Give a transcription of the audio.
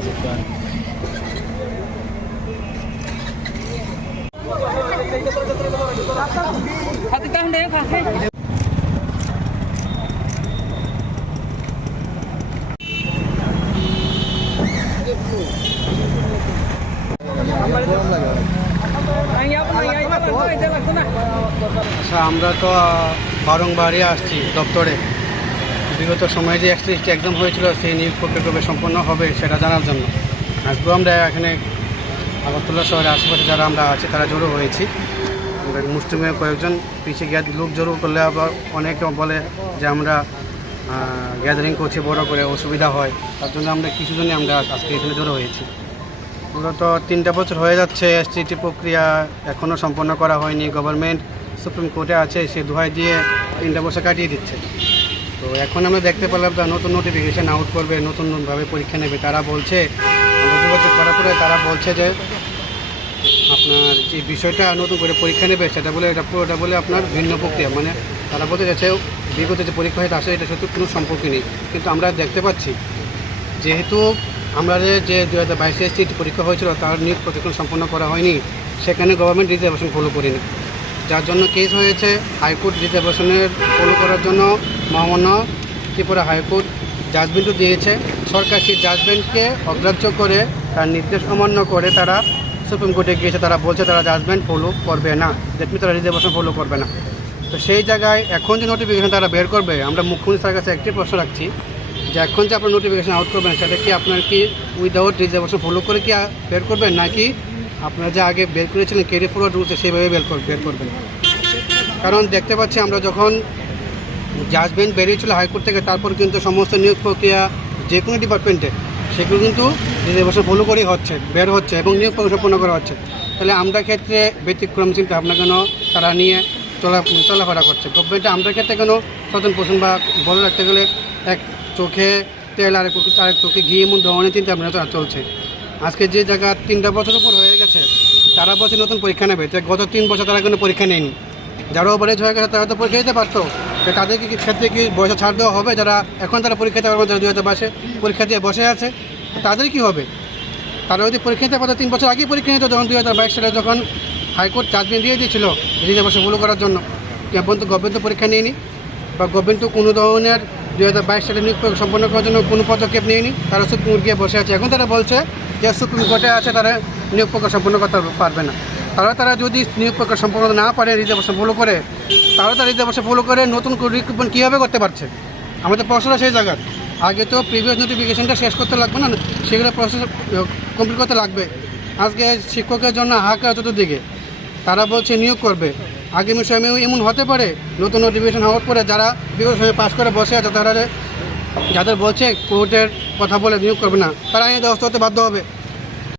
আচ্ছা, আমরা তো বারংবারই আসছি দপ্তরে বিগত সময়ে যে SST এক্সাম হয়েছিল সেই নিয়োগ প্রক্রিয়া কবে সম্পন্ন হবে সেটা জানার জন্য। আজকেও আমরা এখানে আগরতলা শহরের আশেপাশে যারা আমরা আছি তারা জড়ো হয়েছি। মুসলিমের কয়েকজন পিছিয়ে গিয়ে লোক জড়ো করলে আবার অনেকে বলে যে আমরা গ্যাদারিং করছি বড় করে, অসুবিধা হয়, তার জন্য আমরা কিছুজনই আমরা আজকে এখানে জড়ো হয়েছি। মূলত 3টা বছর হয়ে যাচ্ছে SST প্রক্রিয়া এখনও সম্পন্ন করা হয়নি। গভর্নমেন্ট সুপ্রিম কোর্টে আছে, সে দোহাই দিয়ে 3টা বছর কাটিয়ে দিচ্ছে। তো এখন আমরা দেখতে পেলাম তারা নতুন নোটিফিকেশান আউট করবে, নতুনভাবে পরীক্ষা নেবে। তারা বলছে যোগাযোগ করার পরে তারা বলছে যে আপনার যে বিষয়টা নতুন করে পরীক্ষা নেবে সেটা বলে এটা পুরোটা বলে আপনার ভিন্ন প্রক্রিয়া, মানে তারা বলতে যাচ্ছে বিগত যে পরীক্ষা হয়তো আসে এটা সত্যি কোনো সম্পর্ক নেই। কিন্তু আমরা দেখতে পাচ্ছি যেহেতু আমাদের যে 2022 SST পরীক্ষা হয়েছিল তার নিয়োগ প্রশিক্ষণ সম্পন্ন করা হয়নি, সেখানে গভর্নমেন্ট রিজার্ভেশন ফলো করেনি, যার জন্য কেস হয়েছে। হাইকোর্ট রিজার্ভেশনের ফলো করার জন্য মহামান্য ত্রিপুরা হাইকোর্ট জাজমেন্টও দিয়েছে। সরকার সেই জাজমেন্টকে অগ্রাহ্য করে তার নির্দেশ অমান্য করে তারা সুপ্রিম কোর্টে গিয়েছে। তারা বলছে তারা জাজমেন্ট ফলো করবে না, দ্যাট মিনস তারা রিজার্ভেশন ফলো করবে না। তো সেই জায়গায় এখন যে নোটিফিকেশন তারা বের করবে, আমরা মুখ্যমন্ত্রী স্যারের কাছে একটি প্রশ্ন রাখছি যে এখন যে আপনার নোটিফিকেশন আউট করবেন সেটা কি আপনার কি উইদাউট রিজার্ভেশন ফলো করে কি বের করবেন, নাকি আপনারা যে আগে বের করেছিলেন ক্যারি ফরওয়ার্ড রুলসে সেইভাবে বের করবেন? কারণ দেখতে পাচ্ছি আমরা যখন জাজমেন্ট বেরিয়েছিল হাইকোর্ট থেকে, তারপর কিন্তু সমস্ত নিয়োগ প্রক্রিয়া যে কোনো ডিপার্টমেন্টে সেগুলো কিন্তু রিজার্ভেশন ফলো করেই বের হচ্ছে এবং নিয়োগ প্রক্রিয়া সম্পন্ন করা হচ্ছে। তাহলে আমরা ক্ষেত্রে ব্যতিক্রম চিন্তা ভাবনা কেন তারা নিয়ে চলাফেরা করছে? গভর্নমেন্টে আমরা ক্ষেত্রে কেন স্বতন্ত্র পোষণ বা বলে রাখতে গেলে এক চোখে তেল আরেক চোখে ঘি এমন ধরনের চিন্তা ভাবনা চলছে। আজকে যে জায়গা 3টা বছর উপর হয়ে গেছে তারা বলছে নতুন পরীক্ষা নেবে, তো গত 3 বছর তারা কোনো পরীক্ষা নেয়নি। যারা ওভারেজ হয়ে গেছে তারা তো পরীক্ষা দিতে পারতো, তো তাদেরকে ক্ষেত্রে কি বয়সে ছাড় দেওয়া হবে? যারা এখন তারা পরীক্ষা দিতে পারবে, যারা 2022 পরীক্ষা দিয়ে বসে আছে তাদের কি হবে? তারা যদি পরীক্ষা দিতে পারতো 3 বছর আগেই পরীক্ষা নিত, যখন 2022 সালে যখন হাইকোর্ট জাজমেন্ট দিয়ে দিয়েছিল রিজার্ভেশন ফলো করার জন্য। এখন তো গভর্নমেন্ট তো পরীক্ষা নেয়নি, বা গভর্নমেন্ট তো কোনো ধরনের 2022 সালে নিয়োগ সম্পন্ন করার জন্য কোনো পদক্ষেপ নেয়নি। তারা সুপ্রিম কোর্ট গিয়ে বসে আছে। এখন তারা বলছে যে সুপ্রিম কোর্টে আছে, তারা নিয়োগ প্রক্রিয়া সম্পন্ন করতে পারবে না। তারা যদি নিয়োগ প্রক্রিয়া সম্পন্ন না পারে রিজার্ভেশন ফলো করে, তারা রিজার্ভেশন ফলো করে নতুন রিক্রুটমেন্ট কীভাবে করতে পারছে? আমাদের প্রশ্নটা সেই জায়গার। আগে তো প্রিভিয়াস নোটিফিকেশনটা শেষ করতে লাগবে না, সেগুলো প্রসেস কমপ্লিট করতে লাগবে। আজকে শিক্ষকের জন্য হাহাকার চতুর্দিকে, তারা বলছে নিয়োগ করবে। আগামী সময়েও এমন হতে পারে নতুন নোটিফিকেশন হওয়ার পরে যারা বিগত সময়ে পাস করে বসে আছে, তারা যাদের বলছে কোর্টের কথা বলে নিয়োগ করবে না, তারা আইনের ব্যবস্থা হতে বাধ্য হবে।